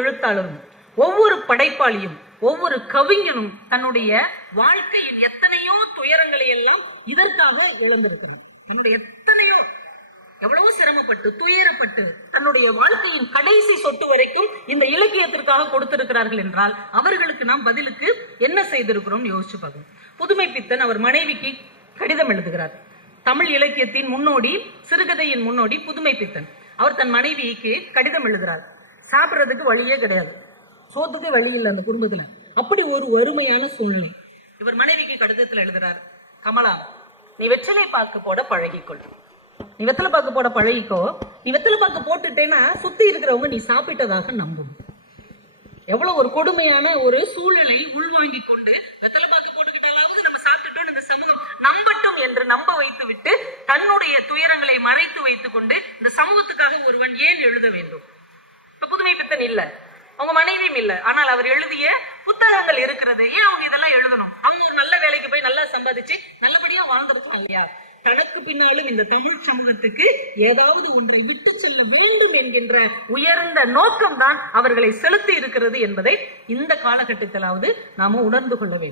எழுத்தாளரும் ஒவ்வொரு படைப்பாளியும் ஒவ்வொரு கவிஞனும் தன்னுடைய வாழ்க்கையில் எத்தனையோ துயரங்களை எல்லாம் இதற்காக இழந்திருக்கிறார். தன்னுடைய எவ்வளவு சிரமப்பட்டு துயரப்பட்டு தன்னுடைய வாழ்க்கையின் கடைசி சொட்டு வரைக்கும் இந்த இலக்கியத்திற்காக கொடுத்திருக்கிறார்கள் என்றால் அவர்களுக்கு நாம் பதிலுக்கு என்ன செய்திருக்கிறோம் யோசிச்சு பார்க்கணும். புதுமை பித்தன் அவர் மனைவிக்கு கடிதம் எழுதுகிறார். தமிழ் இலக்கியத்தின் முன்னோடி, சிறுகதையின் முன்னோடி புதுமை பித்தன். அவர் தன் மனைவிக்கு கடிதம் எழுதுகிறார். சாப்பிட்றதுக்கு வழியே கிடையாது, சோத்துக்கு வழி இல்லை அந்த குடும்பத்துல. அப்படி ஒரு வறுமையான சூழ்நிலை. இவர் மனைவிக்கு கடிதத்தில் எழுதுறார், கமலா, நீ வெற்றிலை பாக்கு போட பழகிக்கொள். நீ வெத்தலை பாக்கு போட பழகிக்கோ. நீ வெத்தலை பாக்கு போட்டுட்டேன்னா சுத்தி இருக்கிறவங்க நீ சாப்பிட்டதாக நம்பும். எவ்வளவு ஒரு கொடுமையான ஒரு சூழ்நிலை உள்வாங்கி கொண்டு வெத்தலை பாக்கு போட்டுக்கிட்டாலாவது நம்ம சாப்பிட்டுட்டோம் இந்த சமூகம் நம்பட்டும் என்று நம்ப வைத்து விட்டு தன்னுடைய துயரங்களை மறைத்து வைத்துக் கொண்டு இந்த சமூகத்துக்காக ஒருவன் ஏன் எழுத வேண்டும்? இப்ப புதுமை பித்தன் இல்ல, அவங்க மனைவியும் இல்ல, ஆனால் அவர் எழுதிய புத்தகங்கள் இருக்கிறது. ஏன் அவங்க இதெல்லாம் எழுதணும்? அவங்க ஒரு நல்ல வேலைக்கு போய் நல்லா சம்பாதிச்சு நல்லபடியா வாழ்ந்திருக்கலாம் இல்லையா? தனக்கு பின்னாலும் இந்த தமிழ் சமூகத்துக்கு ஏதாவது ஒன்றை விட்டு செல்ல வேண்டும் என்கின்ற உயர்ந்த நோக்கம்தான் அவர்களை செலுத்தி இருக்கிறது என்பதை இந்த காலகட்டத்திலாவது நாம உணர்ந்து கொள்ள வேண்டும்.